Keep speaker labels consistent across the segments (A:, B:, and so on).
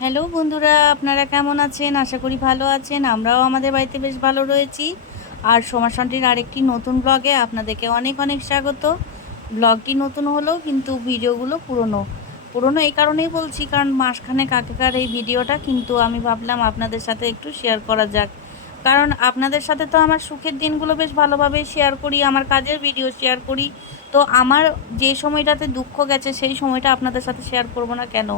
A: Hello বন্ধুরা, আপনারা কেমন আছেন? আশা করি ভালো আছেন। আমরাও আমাদের বাড়িতে বেশ ভালো রয়েছি। আর সোমাশান্তির আরেকটি নতুন ব্লগে আপনাদেরকে অনেক অনেক স্বাগত। ব্লগটি নতুন হলেও কিন্তু ভিডিওগুলো পুরনো। পুরনো এই কারণেই বলছি, কারণ মাসখানেক আগেকার এই ভিডিওটা কিন্তু আমি ভাবলাম আপনাদের সাথে একটু শেয়ার করা যাক। কারণ আপনাদের সাথে তো আমার সুখের দিনগুলো বেশ ভালোভাবেই শেয়ার করি, আমার কাজের ভিডিও শেয়ার করি। তো আমার যে সময়টাতে দুঃখ গেছে, সেই সময়টা আপনাদের সাথে শেয়ার করব না কেন?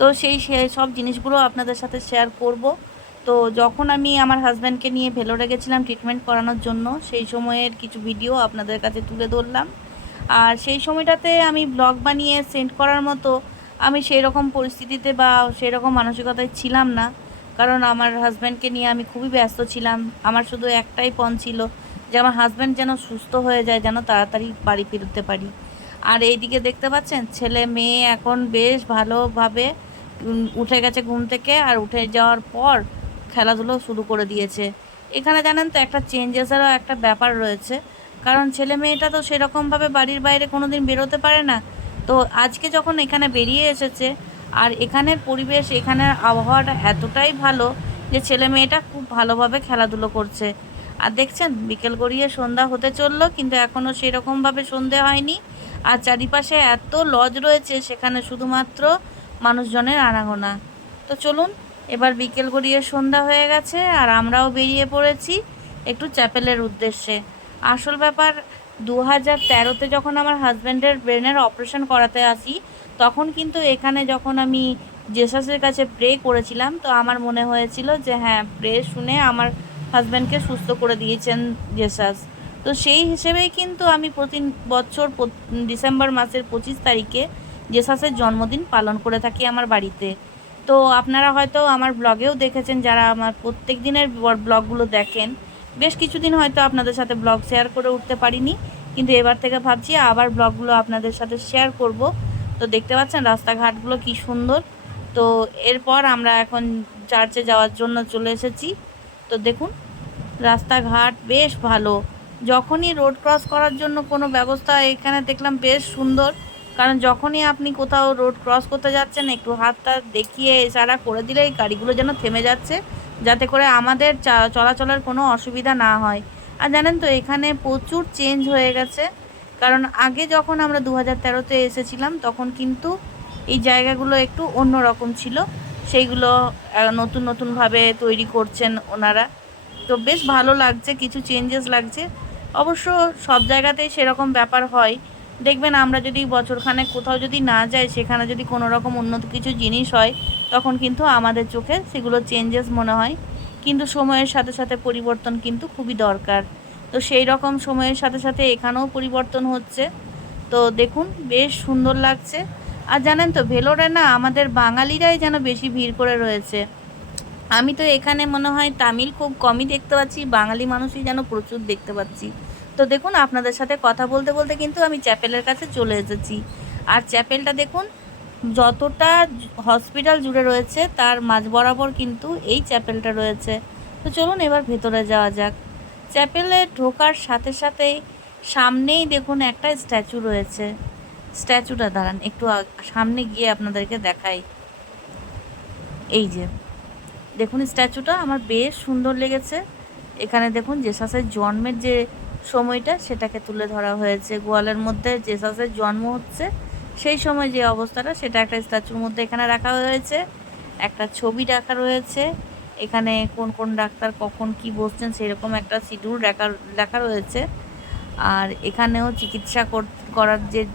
A: তো সেই সব জিনিসগুলো আপনাদের সাথে শেয়ার করব। তো যখন আমি আমার হাজব্যান্ডকে নিয়ে ভেলোরে গেছিলাম ট্রিটমেন্ট করানোর জন্য, সেই সময়ের কিছু ভিডিও আপনাদের কাছে তুলে ধরলাম। আর সেই সময়টাতে আমি ব্লগ বানিয়ে সেন্ড করার মতো আমি সেই রকম পরিস্থিতিতে বা সেই রকম মানসিকতায় ছিলাম না। কারণ আমার হাজব্যান্ডকে নিয়ে আমি খুবই ব্যস্ত ছিলাম। আমার শুধু একটাই পণ ছিল যে আমার হাজব্যান্ড যেন সুস্থ হয়ে যায়, যেন তাড়াতাড়ি বাড়ি ফিরতে পারি। আর এইদিকে দেখতে পাচ্ছেন, ছেলে মেয়ে এখন বেশ ভালোভাবে উঠে গেছে ঘুম থেকে আর উঠে যাওয়ার পর খেলাধুলো শুরু করে দিয়েছে। এখানে জানেন তো, একটা চেঞ্জেসেরও একটা ব্যাপার রয়েছে। কারণ ছেলে মেয়েটা তো সেরকমভাবে বাড়ির বাইরে কোনো দিন বেরোতে পারে না। তো আজকে যখন এখানে বেরিয়ে এসেছে, আর এখানের পরিবেশ, এখানের আবহাওয়াটা এতটাই ভালো যে ছেলে মেয়েটা খুব ভালোভাবে খেলাধুলো করছে। আর দেখছেন, বিকেল গড়িয়ে সন্ধ্যা হতে চলল, কিন্তু এখনও সেরকমভাবে সন্ধে হয়নি। আর চারিপাশে এত লজ রয়েছে, সেখানে শুধুমাত্র মানুষজনের আনাগোনা। তো চলুন, এবার বিকেল গড়িয়ে সন্ধ্যা হয়ে গেছে আর আমরাও বেরিয়ে পড়েছি একটু চ্যাপেলের উদ্দেশ্যে। আসল ব্যাপার দু হাজার তেরোতে যখন আমার হাজব্যান্ডের ব্রেনের অপারেশন করাতে আসি, তখন কিন্তু এখানে যখন আমি জেসাসের কাছে প্রে করেছিলাম, তো আমার মনে হয়েছিল যে হ্যাঁ প্রে শুনে আমার হাজব্যান্ডকে সুস্থ করে দিয়েছেন জেসাস। তো সেই হিসেবেই কিন্তু আমি প্রতি বছর ডিসেম্বর মাসের পঁচিশ তারিখে জেসাসের জন্মদিন পালন করে থাকি আমার বাড়িতে। তো আপনারা হয়তো আমার ব্লগেও দেখেছেন, যারা আমার প্রত্যেক দিনের ব্লগগুলো দেখেন, বেশ কিছুদিন হয়তো আপনাদের সাথে ব্লগ শেয়ার করে উঠতে পারিনি, কিন্তু এবার থেকে ভাবছি আবার ব্লগগুলো আপনাদের সাথে শেয়ার করব। তো দেখতে পাচ্ছেন রাস্তাঘাটগুলো কি সুন্দর। তো এরপর আমরা এখন চার্চে যাওয়ার জন্য চলে এসেছি। তো দেখুন, রাস্তাঘাট বেশ ভালো। যখনই রোড ক্রস করার জন্য কোনো ব্যবস্থা এখানে দেখলাম বেশ সুন্দর। কারণ যখনই আপনি কোথাও রোড ক্রস করতে যাচ্ছেন, একটু হাতটা দেখিয়ে ইশারা করে দিলে এই গাড়িগুলো যেন থেমে যাচ্ছে, যাতে করে আমাদের চলাচলের কোনো অসুবিধা না হয়। আর জানেন তো, এখানে প্রচুর চেঞ্জ হয়ে গেছে। কারণ আগে যখন আমরা দু হাজার তেরোতে এসেছিলাম, তখন কিন্তু এই জায়গাগুলো একটু অন্য রকম ছিল। সেইগুলো নতুন নতুনভাবে তৈরি করছেন ওনারা। তো বেশ ভালো লাগছে, কিছু চেঞ্জেস লাগছে। অবশ্য সব জায়গাতেই সেরকম ব্যাপার হয়। দেখবেন আমরা যদি বছরখানে কোথাও যদি না যাই, সেখানে যদি কোনো রকম উন্নত কিছু জিনিস হয়, তখন কিন্তু আমাদের চোখে সেগুলো চেঞ্জেস মনে হয়। কিন্তু সময়ের সাথে সাথে পরিবর্তন কিন্তু খুবই দরকার। তো সেই রকম সময়ের সাথে সাথে এখানেও পরিবর্তন হচ্ছে। তো দেখুন, বেশ সুন্দর লাগছে। আর জানেন তো, ভেলোরে না আমাদের বাঙালিরাই যেন বেশি ভিড় করে রয়েছে। আমি তো এখানে মনে হয় তামিল খুব কমই দেখতে পাচ্ছি, বাঙালি মানুষই যেন প্রচুর দেখতে পাচ্ছি। তো দেখুন, আপনাদের সাথে কথা বলতে বলতে কিন্তু আমি চ্যাপেলের কাছে চলে এসেছি। আর চ্যাপেলটা দেখুন, যতটা হসপিটাল জুড়ে রয়েছে, তার মাঝ বরাবর কিন্তু এই চ্যাপেলটা রয়েছে। তো চলুন এবার ভেতরে যাওয়া যাক। চ্যাপেলে ঢোকার সাথে সাথেই সামনেই দেখুন একটা স্ট্যাচু রয়েছে। স্ট্যাচুটা দাঁড়ান, একটু সামনে গিয়ে আপনাদেরকে দেখাই। এই যে, দেখুন স্ট্যাচুটা, আমার বেশ সুন্দর লেগেছে। এখানে দেখুন, জেসাসের জন্মের যে সময়টা সেটাকে তুলে ধরা হয়েছে। গোয়ালের মধ্যে জেসাসের জন্ম হচ্ছে, সেই সময় যে অবস্থাটা সেটা একটা স্ট্যাচুর মধ্যে এখানে রাখা হয়েছে, একটা ছবি রাখা রয়েছে, এখানে কোন কোন ডাক্তার কখন কি বসছেন সেরকম একটা শিডিউল রাখা রাখা রয়েছে। আর এখানেও চিকিৎসা কর- করার যে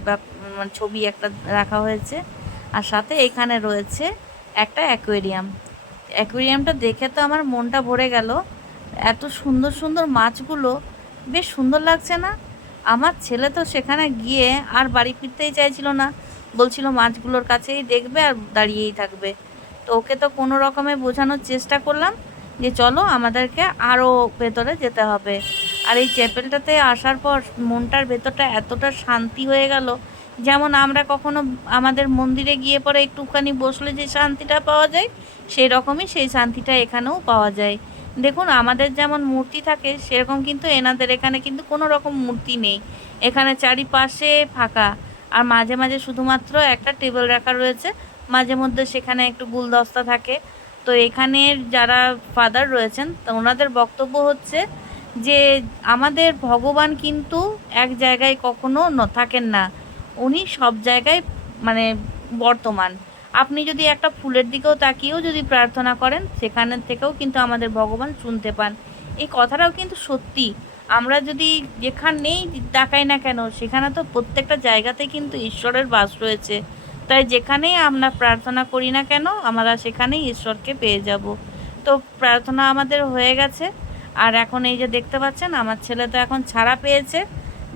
A: মানে ছবি একটা রাখা হয়েছে। আর সাথে এখানে রয়েছে একটা অ্যাকোয়ারিয়াম। অ্যাকোয়ারিয়ামটা দেখে তো আমার মনটা ভরে গেল। এত সুন্দর সুন্দর মাছগুলো বেশ সুন্দর লাগছে না? আমার ছেলে তো সেখানে গিয়ে আর বাড়ি ফিরতেই চাইছিল না। বলছিল, মাছগুলোর কাছেই দেখবে আর দাঁড়িয়েই থাকবে। তো ওকে তো কোনো রকমে বোঝানোর চেষ্টা করলাম যে, চলো, আমাদেরকে আরও ভেতরে যেতে হবে। আর এই চ্যাপেলটাতে আসার পর মনটার ভেতরটা এতটা শান্তি হয়ে গেল, যেমন আমরা কখনো আমাদের মন্দিরে গিয়ে পরে একটুখানি বসলে যে শান্তিটা পাওয়া যায়, সেই রকমই সেই শান্তিটা এখানেও পাওয়া যায়। দেখুন, আমাদের যেমন মূর্তি থাকে, সেরকম কিন্তু এনাদের এখানে কিন্তু কোনো রকম মূর্তি নেই। এখানে চারিপাশে ফাঁকা। আর মাঝে মাঝে শুধুমাত্র একটা টেবিল রাখা রয়েছে। মাঝে মধ্যে সেখানে একটু গুলদস্তা থাকে। তো এখানের যারা ফাদার রয়েছেন, তো ওনাদের বক্তব্য হচ্ছে যে, আমাদের ভগবান কিন্তু এক জায়গায় কখনো থাকেন না। উনি সব জায়গায় মানে বর্তমান। আপনি যদি একটা ফুলের দিকেও তাকিয়েও যদি প্রার্থনা করেন, সেখানের থেকেও কিন্তু আমাদের ভগবান শুনতে পান। এই কথাটাও কিন্তু সত্যি। আমরা যদি যেখানেই তাকাই না কেন, সেখানে তো প্রত্যেকটা জায়গাতে কিন্তু ঈশ্বরের বাস রয়েছে। তাই যেখানেই আমরা প্রার্থনা করি না কেন, আমরা সেখানেই ঈশ্বরকে পেয়ে যাব। তো প্রার্থনা আমাদের হয়ে গেছে। আর এখন এই যে দেখতে পাচ্ছেন, আমার ছেলে তো এখন ছাড়া পেয়েছে।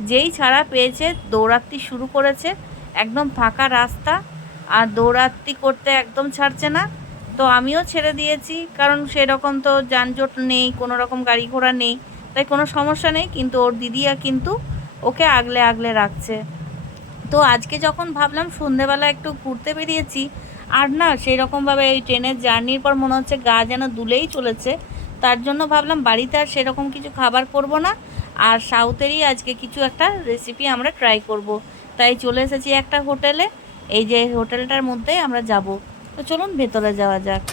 A: যেই ছাড়া পেয়েছে দৌড়াতে শুরু করেছে। একদম ফাঁকা রাস্তা। আর দৌড়াতি করতে একদম ছাড়ছে না। তো আমিও ছেড়ে দিয়েছি, কারণ সেরকম তো যানজট নেই, কোনো রকম গাড়ি ঘোড়া নেই, তাই কোনো সমস্যা নেই, কিন্তু ওর দিদিয়া কিন্তু ওকে আগলে আগলে রাখছে। তো আজকে যখন ভাবলাম সন্ধেবেলা একটু ঘুরতে বেরিয়েছি, আর না সেই রকমভাবে এই ট্রেনের জার্নির পর মনে হচ্ছে গা যেন দুলেই চলেছে, তার জন্য ভাবলাম বাড়িতে আর সেরকম কিছু খাবার করব না, আর সাউথেরই আজকে কিছু একটা রেসিপি আমরা ট্রাই করব। তাই চলে এসেছি একটা হোটেলে এই যে হোটেলটার মধ্যে আমরা যাব। তো চলুন ভেতরে যাওয়া যাক।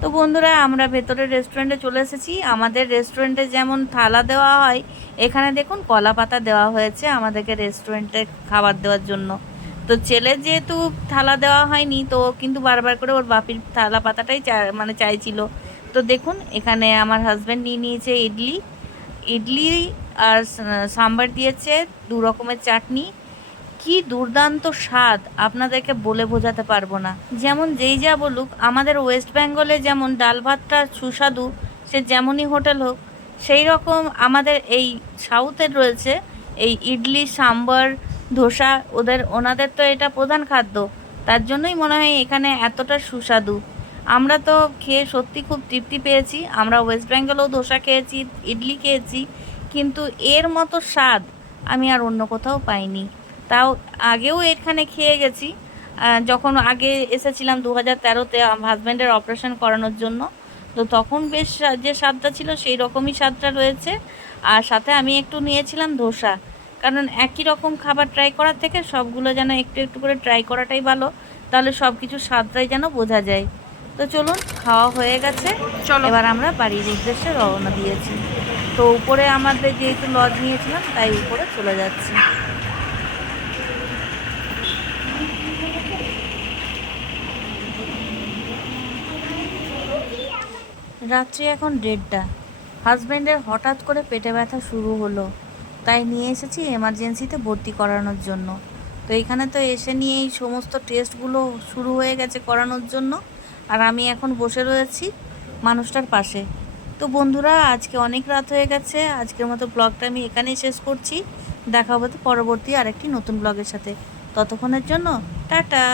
A: তো বন্ধুরা, আমরা ভেতরের রেস্টুরেন্টে চলে এসেছি। আমাদের রেস্টুরেন্টে যেমন থালা দেওয়া হয়, এখানে দেখুন কলা পাতা দেওয়া হয়েছে আমাদেরকে রেস্টুরেন্টে খাবার দেওয়ার জন্য। তো ছেলে যেহেতু থালা দেওয়া হয়নি, তো কিন্তু বারবার করে ওর বাপির থালা পাতাটাই মানে চাইছিল। তো দেখুন, এখানে আমার হাজব্যান্ড নিয়ে নিয়েছে ইডলি। ইডলি আর সাম্বার দিয়েছে দু রকমের চাটনি। কি দুর্দান্ত স্বাদ আপনাদেরকে বলে বোঝাতে পারব না। যেমন যেই যা বলুক, আমাদের ওয়েস্ট বেঙ্গলে যেমন ডাল ভাতটা সুস্বাদু, সে যেমনই হোটেল হোক, সেই রকম আমাদের এই সাউথের রয়েছে এই ইডলি, সাম্বার, ধোসা, ওদের ওনাদের তো এটা প্রধান খাদ্য। তার জন্যই মনে হয় এখানে এতটা সুস্বাদু। আমরা তো খেয়ে সত্যি খুব তৃপ্তি পেয়েছি। আমরা ওয়েস্ট বেঙ্গলেও ধোসা খেয়েছি, ইডলি খেয়েছি, কিন্তু এর মতো স্বাদ আমি আর অন্য কোথাও পাইনি। তাও আগেও এখানে খেয়ে গেছি। যখন আগে এসেছিলাম দু হাজার তেরোতে হাজব্যান্ডের অপারেশন করানোর জন্য তো তখন বেশ যে স্বাদটা ছিল সেই রকমই স্বাদটা রয়েছে। আর সাথে আমি একটু নিয়েছিলাম ধোসা। কারণ একই রকম খাবার ট্রাই করার থেকে সবগুলো যেন একটু একটু করে ট্রাই করাটাই ভালো তাহলে সব কিছু স্বাদটাই যেন বোঝা যায়। তো চলুন খাওয়া হয়ে গেছে।
B: চলো।
A: এবার আমরা বাড়ির উদ্দেশ্যে রওনা দিয়েছি। তো উপরে আমাদের যেহেতু লজ নিয়েছিলাম তাই উপরে চলে যাচ্ছি। রাত্রি এখন দেড়টা। হাজব্যান্ডের হঠাৎ করে পেটে ব্যথা শুরু হলো। তাই নিয়ে এসেছি এমার্জেন্সিতে ভর্তি করানোর জন্য। তো এখানে তো এসে নিয়েই সমস্ত টেস্টগুলো শুরু হয়ে গেছে করানোর জন্য। আর আমি এখন বসে রয়েছি মানুষটার পাশে। তো বন্ধুরা, আজকে অনেক রাত হয়ে গেছে। আজকের মতো ব্লগটা আমি এখানেই শেষ করছি। দেখা হবে তো পরবর্তী আরেকটি নতুন ব্লগের সাথে। ততক্ষণের জন্য, টাটা!